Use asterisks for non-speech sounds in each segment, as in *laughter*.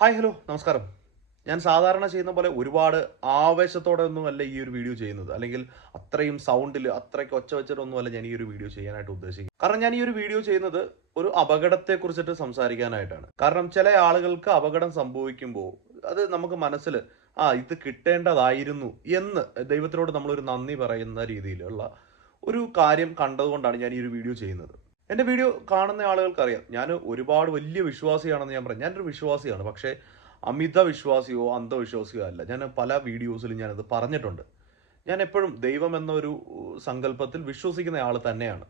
Hi hello. നമസ്കാരം. ഞാൻ സാധാരണ ചെയ്യുന്ന പോലെ ഒരുപാട് ആവേശത്തോടെ ഒന്നും അല്ല ഈ ഒരു വീഡിയോ ചെയ്യുന്നത്. അല്ലെങ്കിൽ അത്രയും സൗണ്ടിൽ അത്രയ്ക്ക് ഒച്ച വെച്ചിട്ടൊന്നുമല്ല ഞാൻ ഈ ഒരു വീഡിയോ ചെയ്യാനായിട്ട് ഉദ്ദേശിക്കുന്നത്. കാരണം ഞാൻ ഈ ഒരു വീഡിയോ ചെയ്യുന്നത് ഒരു അപകടത്തെ കുറിച്ചിട്ട് സംസാരിക്കാനായിട്ടാണ്. കാരണം ചില ആളുകൾക്ക് അപകടം സംഭവിക്കുമ്പോൾ അത് നമുക്ക് മനസ്സിൽ ആ ഇത് കിട്ടേണ്ടതായിരുന്നു എന്ന് ദൈവത്തിനോട് നമ്മളൊരു നന്ദി പറയുന്ന രീതിയിലുള്ള ഒരു കാര്യം കണ്ടതുകൊണ്ടാണ് ഞാൻ ഈ ഒരു വീഡിയോ ചെയ്യുന്നത്. എന്റെ വീഡിയോ കാണുന്ന ആളുകൾക്ക് അറിയാം ഞാൻ ഒരുപാട് വലിയ വിശ്വാസിയാണെന്ന് ഞാൻ പറയാം. ഞാനൊരു വിശ്വാസിയാണ്. പക്ഷേ അമിത വിശ്വാസിയോ അന്ധവിശ്വാസിയോ അല്ല. ഞാൻ പല വീഡിയോസിലും ഞാനത് പറഞ്ഞിട്ടുണ്ട്. ഞാൻ എപ്പോഴും ദൈവം എന്നൊരു സങ്കല്പത്തിൽ വിശ്വസിക്കുന്ന ആൾ തന്നെയാണ്.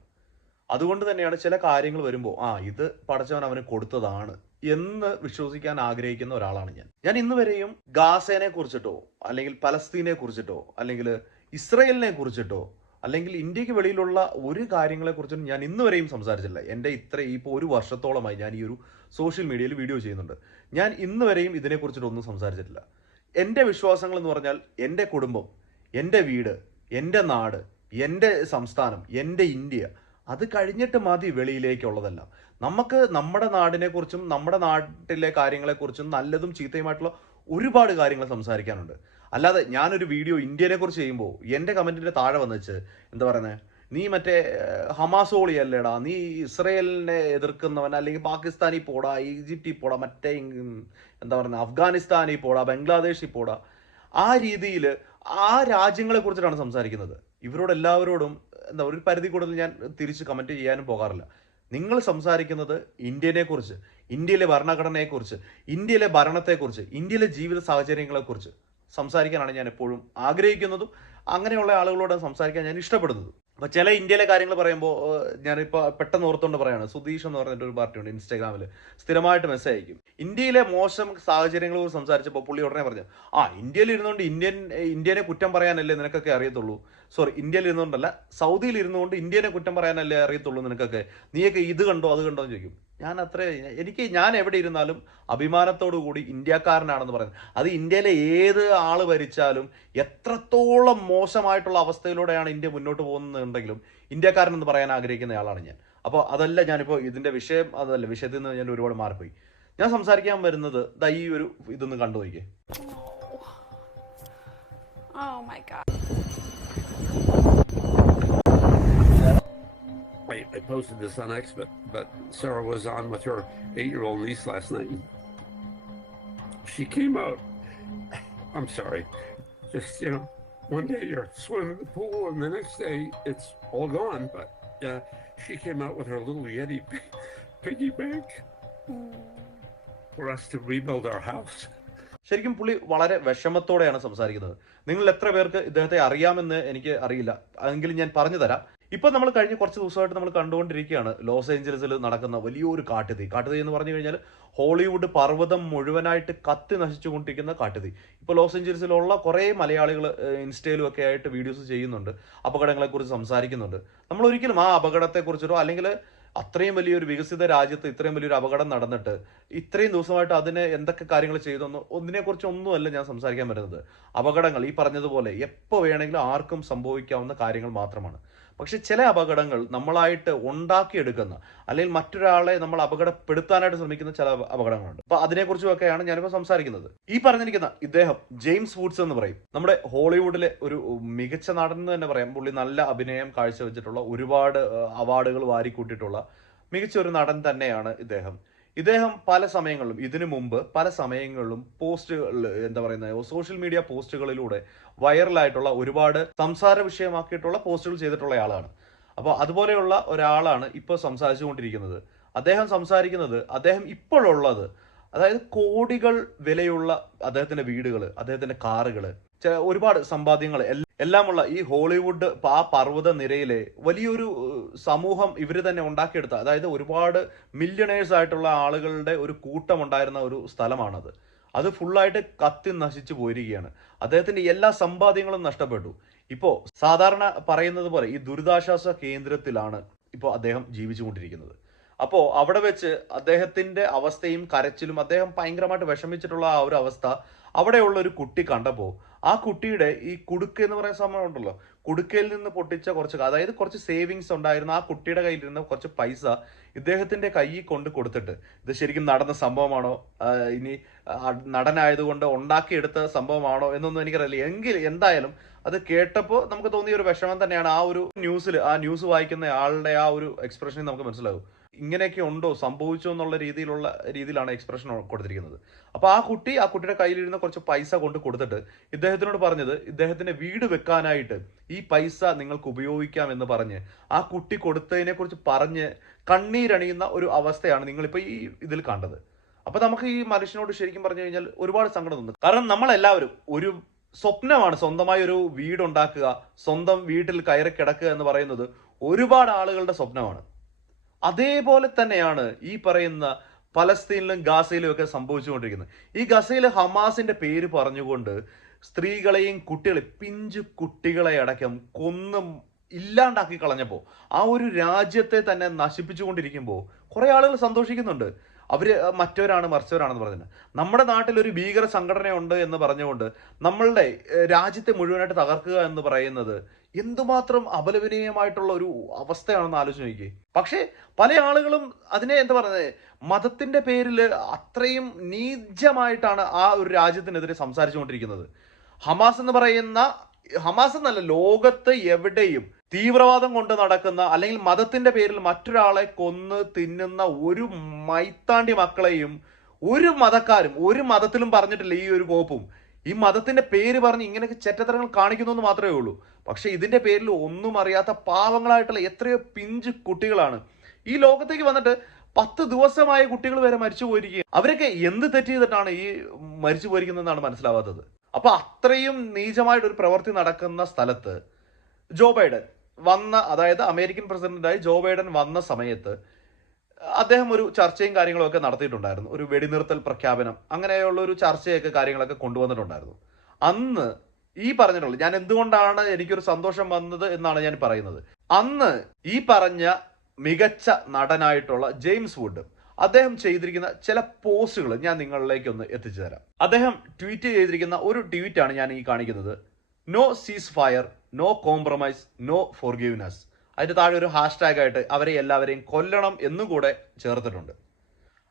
അതുകൊണ്ട് തന്നെയാണ് ചില കാര്യങ്ങൾ വരുമ്പോൾ ആ ഇത് പടച്ചവൻ അവന് കൊടുത്തതാണ് എന്ന് വിശ്വസിക്കാൻ ആഗ്രഹിക്കുന്ന ഒരാളാണ് ഞാൻ. ഞാൻ ഇന്ന് വരെയും ഗാസേനെ കുറിച്ചിട്ടോ അല്ലെങ്കിൽ പലസ്തീനെ കുറിച്ചിട്ടോ അല്ലെങ്കിൽ ഇസ്രയേലിനെ കുറിച്ചിട്ടോ അല്ലെങ്കിൽ ഇന്ത്യയ്ക്ക് വെളിയിലുള്ള ഒരു കാര്യങ്ങളെ കുറിച്ചും ഞാൻ ഇന്ന് വരെയും സംസാരിച്ചില്ല എന്റെ ഇത്ര ഇപ്പോൾ ഒരു വർഷത്തോളമായി ഞാൻ ഈ ഒരു സോഷ്യൽ മീഡിയയിൽ വീഡിയോ ചെയ്യുന്നുണ്ട്. ഞാൻ ഇന്ന് വരെയും ഇതിനെക്കുറിച്ചിട്ടൊന്നും സംസാരിച്ചിട്ടില്ല. എന്റെ വിശ്വാസങ്ങൾ എന്ന് പറഞ്ഞാൽ എന്റെ കുടുംബം എന്റെ വീട് എന്റെ നാട് എന്റെ സംസ്ഥാനം എന്റെ ഇന്ത്യ അത് കഴിഞ്ഞിട്ട് മതി വെളിയിലേക്കുള്ളതെല്ലാം. നമുക്ക് നമ്മുടെ നാടിനെക്കുറിച്ചും നമ്മുടെ നാട്ടിലെ കാര്യങ്ങളെക്കുറിച്ചും നല്ലതും ചീത്തയുമായിട്ടുള്ള ഒരുപാട് കാര്യങ്ങൾ സംസാരിക്കാനുണ്ട്. അല്ലാതെ ഞാനൊരു വീഡിയോ ഇന്ത്യനെ കുറിച്ച് ചെയ്യുമ്പോൾ എന്റെ കമന്റിന്റെ താഴെ വന്നിച്ച് എന്താ പറയുന്നത് നീ മറ്റേ ഹമാസോളി അല്ലേടാ നീ ഇസ്രയേലിനെ എതിർക്കുന്നവൻ അല്ലെങ്കിൽ പാകിസ്ഥാനിൽ പോടാ ഈജിപ്തിൽ പോടാ മറ്റേ എന്താ പറയുക അഫ്ഗാനിസ്ഥാനിൽ പോടാ ബംഗ്ലാദേശിൽ പോടാ. ആ രീതിയിൽ ആ രാജ്യങ്ങളെ കുറിച്ചിട്ടാണ് സംസാരിക്കുന്നത്. ഇവരോട് എല്ലാവരോടും എന്താ ഒരു പരിധി കൂടുതൽ ഞാൻ തിരിച്ച് കമന്റ് ചെയ്യാനും പോകാറില്ല. നിങ്ങൾ സംസാരിക്കുന്നത് ഇന്ത്യനെക്കുറിച്ച് ഇന്ത്യയിലെ ഭരണഘടനയെക്കുറിച്ച് ഇന്ത്യയിലെ ഭരണത്തെക്കുറിച്ച് ഇന്ത്യയിലെ ജീവിത സാഹചര്യങ്ങളെക്കുറിച്ച് സംസാരിക്കാനാണ് ഞാൻ എപ്പോഴും ആഗ്രഹിക്കുന്നതും അങ്ങനെയുള്ള ആളുകളോട് സംസാരിക്കാൻ ഞാൻ ഇഷ്ടപ്പെടുന്നത്. അപ്പോൾ ചില ഇന്ത്യയിലെ കാര്യങ്ങൾ പറയുമ്പോൾ ഞാനിപ്പോ പെട്ടെന്ന് ഓർത്തുകൊണ്ട് പറയാണ്. സുധീഷ് എന്ന് പറഞ്ഞിട്ട് ഒരു പാർട്ടി ഉണ്ട് ഇൻസ്റ്റാഗ്രാമിൽ സ്ഥിരമായിട്ട് മെസ്സേജ് അയക്കും. ഇന്ത്യയിലെ മോശം സാഹചര്യങ്ങളെ കുറിച്ച് സംസാരിച്ചപ്പോൾ പുള്ളി ഉടനെ പറഞ്ഞു ആ ഇന്ത്യയിൽ ഇരുന്നുകൊണ്ട് ഇന്ത്യൻ ഇന്ത്യനെ കുറ്റം പറയാനല്ലേ നിനക്കൊക്കെ അറിയത്തുള്ളൂ? സോറി ഇന്ത്യയിൽ ഇരുന്നുകൊണ്ടല്ല സൗദിയിൽ ഇരുന്നുകൊണ്ട് ഇന്ത്യനെ കുറ്റം പറയാനല്ലേ അറിയത്തുള്ളൂ നിനക്കൊക്കെ? നീയൊക്കെ ഇത് കണ്ടോ അത് കണ്ടോ? എന്ന് ചോദിക്കും. ഞാൻ അത്ര എനിക്ക് ഞാൻ എവിടെ ഇരുന്നാലും അഭിമാനത്തോടു കൂടി ഇന്ത്യക്കാരനാണെന്ന് പറയുന്നത്. അത് ഇന്ത്യയിലെ ഏത് ആൾ ഭരിച്ചാലും എത്രത്തോളം മോശമായിട്ടുള്ള അവസ്ഥയിലൂടെയാണ് ഇന്ത്യ മുന്നോട്ട് പോകുന്നുണ്ടെങ്കിലും ഇന്ത്യക്കാരൻ എന്ന് പറയാൻ ആഗ്രഹിക്കുന്ന ആളാണ് ഞാൻ. അപ്പോൾ അതല്ല ഞാനിപ്പോൾ ഇതിന്റെ വിഷയം അതല്ല വിഷയത്തിൽ നിന്ന് ഞാൻ ഒരുപാട് മാറിപ്പോയി. ഞാൻ സംസാരിക്കാൻ വരുന്നത് ദാ ഒരു ഇതൊന്ന് കണ്ടു നോക്കിയേ. posted this on X, but, but Sarah was on with her eight year old niece last night. And she came out. I'm sorry. Just, you know, one day you're swimming in the pool, and the next day it's all gone. But uh, she came out with her little Yeti *laughs* piggy bank for us to rebuild our house. ശരിക്കും പുള്ളി വളരെ വിഷമത്തോടെയാണ് സംസാരിക്കുന്നത് നിങ്ങൾ എത്ര പേർക്ക് ഇദ്ദേഹത്തെ അറിയാമെന്ന് എനിക്ക് അറിയില്ല എങ്കിലും ഞാൻ പറഞ്ഞു തരാം ഇപ്പൊ നമ്മൾ കഴിഞ്ഞ കുറച്ച് ദിവസമായിട്ട് നമ്മൾ കണ്ടുകൊണ്ടിരിക്കുകയാണ്. ലോസ് ഏഞ്ചലസിൽ നടക്കുന്ന വലിയൊരു കാട്ടുതീ. കാട്ടുതീ എന്ന് പറഞ്ഞു കഴിഞ്ഞാൽ ഹോളിവുഡ് പർവതം മുഴുവനായിട്ട് കത്തി നശിച്ചുകൊണ്ടിരിക്കുന്ന കാട്ടുതീ. ഇപ്പോൾ ലോസ് ഏഞ്ചലസിലുള്ള കുറേ മലയാളികൾ ഇൻസ്റ്റയിലും ഒക്കെ ആയിട്ട് വീഡിയോസ് ചെയ്യുന്നുണ്ട്. അപകടങ്ങളെക്കുറിച്ച് സംസാരിക്കുന്നുണ്ട്. നമ്മൾ ഒരിക്കലും ആ അപകടത്തെക്കുറിച്ചിട്ടോ അല്ലെങ്കിൽ അത്രയും വലിയൊരു വികസിത രാജ്യത്ത് ഇത്രയും വലിയൊരു അപകടം നടന്നിട്ട് ഇത്രയും ദിവസമായിട്ട് അതിന് എന്തൊക്കെ കാര്യങ്ങൾ ചെയ്തെന്നോ ഒന്നിനെക്കുറിച്ച് ഒന്നുമല്ല ഞാൻ സംസാരിക്കാൻ വരുന്നത്. അപകടങ്ങൾ ഈ പറഞ്ഞതുപോലെ എപ്പോൾ വേണമെങ്കിലും ആർക്കും സംഭവിക്കാവുന്ന കാര്യങ്ങൾ മാത്രമാണ്. പക്ഷെ ചില അപകടങ്ങൾ നമ്മളായിട്ട് ഉണ്ടാക്കിയെടുക്കുന്ന അല്ലെങ്കിൽ മറ്റൊരാളെ നമ്മൾ അപകടപ്പെടുത്താനായിട്ട് ശ്രമിക്കുന്ന ചില അപകടങ്ങളുണ്ട്. അപ്പൊ അതിനെക്കുറിച്ചുമൊക്കെയാണ് ഞാനിപ്പോൾ സംസാരിക്കുന്നത്. ഈ പറഞ്ഞിരിക്കുന്ന ഇദ്ദേഹം ജെയിംസ് വുഡ്സ് എന്ന് പറയും. നമ്മുടെ ഹോളിവുഡിലെ ഒരു മികച്ച നടൻ എന്ന് തന്നെ പറയാം. പുള്ളി നല്ല അഭിനയം കാഴ്ചവെച്ചിട്ടുള്ള ഒരുപാട് അവാർഡുകൾ വാരിക്കൂട്ടിയിട്ടുള്ള മികച്ച ഒരു നടൻ തന്നെയാണ് ഇദ്ദേഹം. ഇദ്ദേഹം പല സമയങ്ങളിലും ഇതിനു മുമ്പ് പല സമയങ്ങളിലും പോസ്റ്റുകൾ എന്താ പറയുന്നത് സോഷ്യൽ മീഡിയ പോസ്റ്റുകളിലൂടെ വൈറലായിട്ടുള്ള ഒരുപാട് സംസാര വിഷയമാക്കിയിട്ടുള്ള പോസ്റ്റുകൾ ചെയ്തിട്ടുള്ള ആളാണ്. അപ്പോൾ അതുപോലെയുള്ള ഒരാളാണ് ഇപ്പോൾ സംസാരിച്ചുകൊണ്ടിരിക്കുന്നത്. അദ്ദേഹം സംസാരിക്കുന്നത് അദ്ദേഹം ഇപ്പോഴുള്ളത് അതായത് കോടികൾ വിലയുള്ള അദ്ദേഹത്തിന്റെ വീടുകൾ അദ്ദേഹത്തിന്റെ കാറുകൾ ഒരുപാട് സമ്പാദ്യങ്ങൾ എല്ലാമുള്ള ഈ ഹോളിവുഡ് ആ പർവത നിരയിലെ വലിയൊരു സമൂഹം ഇവർ തന്നെ ഉണ്ടാക്കിയെടുത്ത അതായത് ഒരുപാട് മില്യണേഴ്സ് ആയിട്ടുള്ള ആളുകളുടെ ഒരു കൂട്ടം ഉണ്ടായിരുന്ന ഒരു സ്ഥലമാണത്. അത് ഫുള്ളായിട്ട് കത്തി നശിച്ചു പോയിരിക്കുകയാണ്. അദ്ദേഹത്തിന്റെ എല്ലാ സമ്പാദ്യങ്ങളും നഷ്ടപ്പെട്ടു. ഇപ്പോൾ സാധാരണ പറയുന്നത് പോലെ ഈ ദുരിതാശ്വാസ കേന്ദ്രത്തിലാണ് ഇപ്പോൾ അദ്ദേഹം ജീവിച്ചുകൊണ്ടിരിക്കുന്നത്. അപ്പോൾ അവിടെ വെച്ച് അദ്ദേഹത്തിന്റെ അവസ്ഥയും കരച്ചിലും അദ്ദേഹം ഭയങ്കരമായിട്ട് വിഷമിച്ചിട്ടുള്ള ആ ഒരു അവസ്ഥ അവിടെയുള്ള ഒരു കുട്ടി കണ്ടപ്പോൾ ആ കുട്ടിയുടെ ഈ കുടുക്ക എന്ന് പറയുന്ന സംഭവം ഉണ്ടല്ലോ. കുടുക്കയിൽ നിന്ന് പൊട്ടിച്ച കുറച്ച് അതായത് കുറച്ച് സേവിങ്സ് ഉണ്ടായിരുന്ന ആ കുട്ടിയുടെ കയ്യിലിരുന്ന കുറച്ച് പൈസ ഇദ്ദേഹത്തിന്റെ കയ്യിൽ കൊണ്ട് കൊടുത്തിട്ട് ഇത് ശരിക്കും നടന്ന സംഭവമാണോ? ഇനി നടനായതുകൊണ്ട് ഉണ്ടാക്കിയെടുത്ത സംഭവമാണോ എന്നൊന്നും എനിക്കറിയില്ല. എങ്കിൽ എന്തായാലും അത് കേട്ടപ്പോൾ നമുക്ക് തോന്നിയ ഒരു വിഷമം തന്നെയാണ് ആ ഒരു ന്യൂസിൽ ആ ന്യൂസ് വായിക്കുന്ന ആളുടെ ആ ഒരു എക്സ്പ്രഷനിൽ നമുക്ക് മനസ്സിലാകും. ഇങ്ങനെയൊക്കെ ഉണ്ടോ? സംഭവിച്ചോ എന്നുള്ള രീതിയിലുള്ള രീതിയിലാണ് എക്സ്പ്രഷൻ കൊടുത്തിരിക്കുന്നത്. അപ്പോൾ ആ കുട്ടി ആ കുട്ടിയുടെ കയ്യിലിരുന്ന കുറച്ച് പൈസ കൊണ്ട് കൊടുത്തിട്ട് ഇദ്ദേഹത്തിനോട് പറഞ്ഞത് ഇദ്ദേഹത്തിന്റെ വീട് വെക്കാനായിട്ട് ഈ പൈസ നിങ്ങൾക്ക് ഉപയോഗിക്കാം എന്ന് പറഞ്ഞ് ആ കുട്ടി കൊടുത്തതിനെ കുറിച്ച് പറഞ്ഞ് കണ്ണീരണിയുന്ന ഒരു അവസ്ഥയാണ് നിങ്ങളിപ്പോൾ ഈ ഇതിൽ കണ്ടത്. അപ്പൊ നമുക്ക് ഈ മനുഷ്യനോട് ശരിക്കും പറഞ്ഞു കഴിഞ്ഞാൽ ഒരുപാട് സങ്കടം കാരണം നമ്മളെല്ലാവരും ഒരു സ്വപ്നമാണ് സ്വന്തമായി ഒരു വീടുണ്ടാക്കുക സ്വന്തം വീട്ടിൽ കയറി കിടക്കുക എന്ന് പറയുന്നത് ഒരുപാട് ആളുകളുടെ സ്വപ്നമാണ്. അതേപോലെ തന്നെയാണ് ഈ പറയുന്ന പലസ്തീനിലും ഗാസയിലും ഒക്കെ സംഭവിച്ചുകൊണ്ടിരിക്കുന്നത്. ഈ ഗസയിൽ ഹമാസിന്റെ പേര് പറഞ്ഞുകൊണ്ട് സ്ത്രീകളെയും കുട്ടികളെ പിഞ്ചു കുട്ടികളെ അടക്കം കൊന്നും ഇല്ലാണ്ടാക്കി കളഞ്ഞപ്പോൾ ആ ഒരു രാജ്യത്തെ തന്നെ നശിപ്പിച്ചുകൊണ്ടിരിക്കുമ്പോൾ കുറെ ആളുകൾ സന്തോഷിക്കുന്നുണ്ട്. അവർ മറ്റവരാണ് മറിച്ചവരാണെന്ന് പറഞ്ഞിട്ട് നമ്മുടെ നാട്ടിൽ ഒരു ഭീകര സംഘടനയുണ്ട് എന്ന് പറഞ്ഞുകൊണ്ട് നമ്മളുടെ രാജ്യത്തെ മുഴുവനായിട്ട് തകർക്കുക എന്ന് പറയുന്നത് എന്തുമാത്രം അപലപനീയമായിട്ടുള്ള ഒരു അവസ്ഥയാണെന്ന് ആലോചിച്ച് നോക്കി പക്ഷേ പല ആളുകളും അതിനെ എന്താ പറയുന്നത് മതത്തിന്റെ പേരിൽ അത്രയും നീചമായിട്ടാണ് ആ ഒരു രാജ്യത്തിനെതിരെ സംസാരിച്ചുകൊണ്ടിരിക്കുന്നത്. ഹമാസ് എന്ന് പറയുന്ന ഹമാസ് എന്നല്ല ലോകത്ത് എവിടെയും തീവ്രവാദം കൊണ്ട് നടക്കുന്ന അല്ലെങ്കിൽ മതത്തിന്റെ പേരിൽ മറ്റൊരാളെ കൊന്ന് തിന്നുന്ന ഒരു മൈത്താണ്ടി മക്കളെയും ഒരു മതക്കാരും ഒരു മതത്തിലും പറഞ്ഞിട്ടില്ല ഈ ഒരു കോപ്പും ഈ മതത്തിന്റെ പേര് പറഞ്ഞ് ഇങ്ങനെയൊക്കെ ചെറ്റത്തരങ്ങൾ കാണിക്കുന്നു എന്ന് മാത്രമേ ഉള്ളൂ. പക്ഷെ ഇതിന്റെ പേരിൽ ഒന്നും അറിയാത്ത പാവങ്ങളായിട്ടുള്ള എത്രയോ പിഞ്ച് കുട്ടികളാണ്. ഈ ലോകത്തേക്ക് വന്നിട്ട് പത്ത് ദിവസമായ കുട്ടികൾ വരെ മരിച്ചു പോയിരിക്കുക അവരൊക്കെ എന്ത് തെറ്റ് ചെയ്തിട്ടാണ് ഈ മരിച്ചു പോയിരിക്കുന്നതെന്നാണ് മനസ്സിലാവാത്തത്. അപ്പൊ അത്രയും നീചമായിട്ട് ഒരു പ്രവൃത്തി നടക്കുന്ന സ്ഥലത്ത് ജോ ബൈഡൻ വന്ന അതായത് അമേരിക്കൻ പ്രസിഡന്റായി ജോ ബൈഡൻ വന്ന സമയത്ത് അദ്ദേഹം ഒരു ചർച്ചയും കാര്യങ്ങളും ഒക്കെ നടത്തിയിട്ടുണ്ടായിരുന്നു. ഒരു വെടിനിർത്തൽ പ്രഖ്യാപനം അങ്ങനെയുള്ള ഒരു ചർച്ചയൊക്കെ കാര്യങ്ങളൊക്കെ കൊണ്ടുവന്നിട്ടുണ്ടായിരുന്നു. അന്ന് ഈ പറഞ്ഞിട്ടുള്ളത് ഞാൻ എന്തുകൊണ്ടാണ് എനിക്കൊരു സന്തോഷം വന്നത് എന്നാണ് ഞാൻ പറയുന്നത്. അന്ന് ഈ പറഞ്ഞ മികച്ച നടനായിട്ടുള്ള ജെയിംസ് വുഡ് അദ്ദേഹം ചെയ്തിരിക്കുന്ന ചില പോസ്റ്റുകൾ ഞാൻ നിങ്ങളിലേക്ക് ഒന്ന് എത്തിച്ചു തരാം. അദ്ദേഹം ട്വീറ്റ് ചെയ്തിരിക്കുന്ന ഒരു ട്വീറ്റാണ് ഞാൻ ഈ കാണിക്കുന്നത്. No ceasefire no compromise no forgiveness അതിന്റെ താഴെ ഒരു ഹാഷ്ടാഗായിട്ട് അവരെ എല്ലാവരെയും കൊല്ലണം എന്നും കൂടെ ചേർത്തിട്ടുണ്ട്.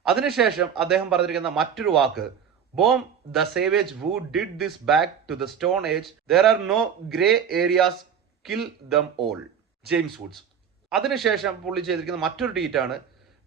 അതിനുശേഷം അദ്ദേഹം പറഞ്ഞിരിക്കുന്ന മറ്റൊരു വാക്ക് bomb the savage who did this back to the stone age there are no grey areas kill them all James Woods അതിനുശേഷം പുള്ളി ചെയ്തിരിക്കുന്ന മറ്റൊരു ട്വീറ്റ് ആണ്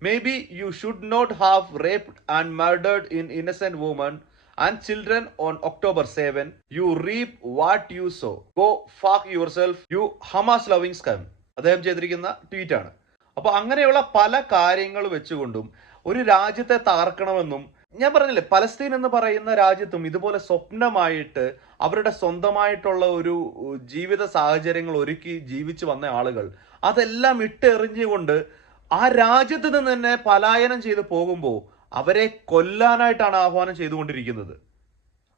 maybe you should not have raped and murdered in innocent woman and children on October seven you reap what you sow go fuck yourself you Hamas loving scum അദ്ദേഹം ചെയ്തിരിക്കുന്ന ട്വീറ്റാണ് ആണ്. അപ്പൊ അങ്ങനെയുള്ള പല കാര്യങ്ങൾ വെച്ചുകൊണ്ടും ഒരു രാജ്യത്തെ തകർക്കണമെന്നും ഞാൻ പറഞ്ഞില്ലേ പലസ്തീൻ എന്ന് പറയുന്ന രാജ്യത്തും ഇതുപോലെ സ്വപ്നമായിട്ട് അവരുടെ സ്വന്തമായിട്ടുള്ള ഒരു ജീവിത സാഹചര്യങ്ങൾ ഒരുക്കി ജീവിച്ചു വന്ന ആളുകൾ അതെല്ലാം ഇട്ടെറിഞ്ഞുകൊണ്ട് ആ രാജ്യത്ത് നിന്ന് തന്നെ പലായനം ചെയ്തു പോകുമ്പോൾ അവരെ കൊല്ലാനായിട്ടാണ് ആഹ്വാനം ചെയ്തുകൊണ്ടിരിക്കുന്നത്.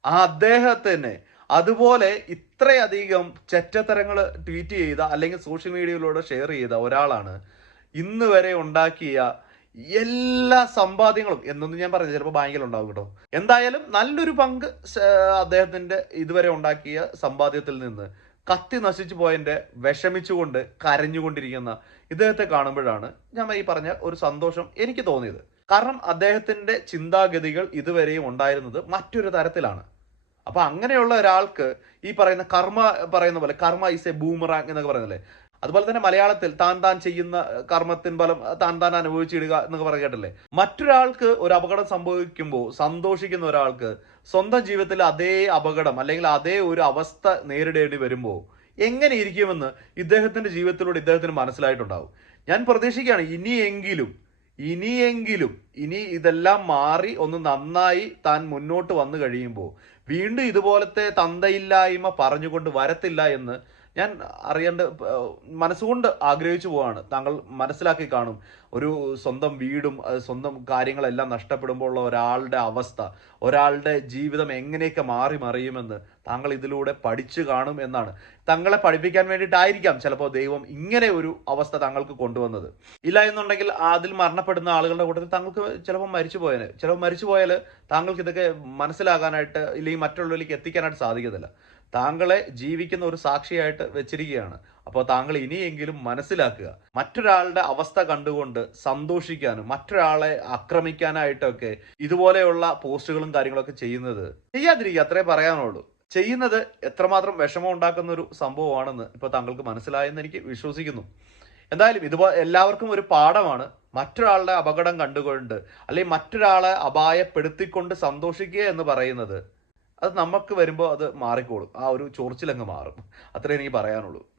ആ അദ്ദേഹത്തിന് അതുപോലെ ഇത്രയധികം ചെറ്റത്തരങ്ങൾ ട്വീറ്റ് ചെയ്ത അല്ലെങ്കിൽ സോഷ്യൽ മീഡിയയിലൂടെ ഷെയർ ചെയ്ത ഒരാളാണ് ഇന്ന് വരെ ഉണ്ടാക്കിയ എല്ലാ സമ്പാദ്യങ്ങളും എന്നൊന്നും ഞാൻ പറഞ്ഞു ചിലപ്പോൾ ബാങ്കിൽ ഉണ്ടാവും കേട്ടോ. എന്തായാലും നല്ലൊരു പങ്ക് അദ്ദേഹത്തിന്റെ ഇതുവരെ ഉണ്ടാക്കിയ സമ്പാദ്യത്തിൽ നിന്ന് കത്തി നശിച്ചു പോയതിന്റെ വിഷമിച്ചുകൊണ്ട് കരഞ്ഞുകൊണ്ടിരിക്കുന്ന ഇദ്ദേഹത്തെ കാണുമ്പോഴാണ് ഞാൻ ഈ പറഞ്ഞ ഒരു സന്തോഷം എനിക്ക് തോന്നിയത്. കാരണം അദ്ദേഹത്തിന്റെ ചിന്താഗതികൾ ഇതുവരെയും ഉണ്ടായിരുന്നത് മറ്റൊരു തരത്തിലാണ്. അപ്പൊ അങ്ങനെയുള്ള ഒരാൾക്ക് ഈ പറയുന്ന കർമ്മ പറയുന്ന പോലെ കർമ്മ ഈസ് എ ബൂമറാങ് എന്നൊക്കെ പറയുന്നില്ലേ? അതുപോലെ തന്നെ മലയാളത്തിൽ താൻ താൻ ചെയ്യുന്ന കർമ്മത്തിൻ ഫലം താൻ താൻ അനുഭവിച്ചിടുക എന്നൊക്കെ പറഞ്ഞ കേട്ടല്ലേ? മറ്റൊരാൾക്ക് ഒരു അപകടം സംഭവിക്കുമ്പോൾ സന്തോഷിക്കുന്ന ഒരാൾക്ക് സ്വന്തം ജീവിതത്തിൽ അതേ അപകടം അല്ലെങ്കിൽ അതേ ഒരു അവസ്ഥ നേരിടേണ്ടി വരുമ്പോൾ എങ്ങനെ ഇരിക്കുമെന്ന് ഇദ്ദേഹത്തിന്റെ ജീവിതത്തിലൂടെ ഇദ്ദേഹത്തിന് മനസ്സിലായിട്ടുണ്ടാവും. ഞാൻ പ്രതീക്ഷിക്കുകയാണ് ഇനിയെങ്കിലും ഇനിയെങ്കിലും ഇനി ഇതെല്ലാം മാറി ഒന്ന് നന്നായി താൻ മുന്നോട്ട് വന്നു കഴിയുമ്പോൾ വീണ്ടും ഇതുപോലത്തെ തന്തയില്ലായ്മ പറഞ്ഞുകൊണ്ട് വരത്തില്ല എന്ന് ഞാൻ അറിയേണ്ട മനസ്സുകൊണ്ട് ആഗ്രഹിച്ചു പോവാണ്. താങ്കൾ മനസ്സിലാക്കി കാണും. ഒരു സ്വന്തം വീടും സ്വന്തം കാര്യങ്ങളെല്ലാം നഷ്ടപ്പെടുമ്പോൾ ഉള്ള ഒരാളുടെ അവസ്ഥ ഒരാളുടെ ജീവിതം എങ്ങനെയൊക്കെ മാറി മറിയുമെന്ന് താങ്കൾ ഇതിലൂടെ പഠിച്ചു കാണും എന്നാണ്. തങ്ങളെ പഠിപ്പിക്കാൻ വേണ്ടിയിട്ടായിരിക്കാം ചിലപ്പോൾ ദൈവം ഇങ്ങനെ ഒരു അവസ്ഥ താങ്കൾക്ക് കൊണ്ടുവന്നത്. ഇല്ല എന്നുണ്ടെങ്കിൽ അതിൽ മരണപ്പെടുന്ന ആളുകളുടെ കൂട്ടത്തിൽ താങ്കൾക്ക് ചിലപ്പോൾ മരിച്ചു പോയേനെ. ചിലപ്പോൾ മരിച്ചു പോയാൽ താങ്കൾക്ക് ഇതൊക്കെ മനസ്സിലാകാനായിട്ട് ഇല്ലെങ്കിൽ മറ്റുള്ളവരിലേക്ക് എത്തിക്കാനായിട്ട് സാധിക്കത്തില്ല. താങ്കളെ ജീവിക്കുന്ന ഒരു സാക്ഷിയായിട്ട് വെച്ചിരിക്കുകയാണ്. അപ്പോൾ താങ്കൾ ഇനിയെങ്കിലും മനസ്സിലാക്കുക. മറ്റൊരാളുടെ അവസ്ഥ കണ്ടുകൊണ്ട് സന്തോഷിക്കാനും മറ്റൊരാളെ ആക്രമിക്കാനായിട്ടൊക്കെ ഇതുപോലെയുള്ള പോസ്റ്റുകളും കാര്യങ്ങളൊക്കെ ചെയ്യുന്നത് ചെയ്യാതിരിക്കുക അത്രേ പറയാനുള്ളൂ. ചെയ്യുന്നത് എത്രമാത്രം വിഷമം ഉണ്ടാക്കുന്ന ഒരു സംഭവമാണെന്ന് ഇപ്പോൾ താങ്കൾക്ക് മനസ്സിലായെന്ന് എനിക്ക് വിശ്വസിക്കുന്നു. എന്തായാലും ഇതുപോലെ എല്ലാവർക്കും ഒരു പാഠമാണ്. മറ്റൊരാളുടെ അപകടം കണ്ടുകൊണ്ട് അല്ലെങ്കിൽ മറ്റൊരാളെ അപായപ്പെടുത്തിക്കൊണ്ട് സന്തോഷിക്കുക എന്ന് പറയുന്നത് അത് നമുക്ക് വരുമ്പോൾ അത് മാറിക്കോളും. ആ ഒരു ചൊറിച്ചിലങ്ങ് മാറും. അത്രേ എനിക്ക് പറയാനുള്ളൂ.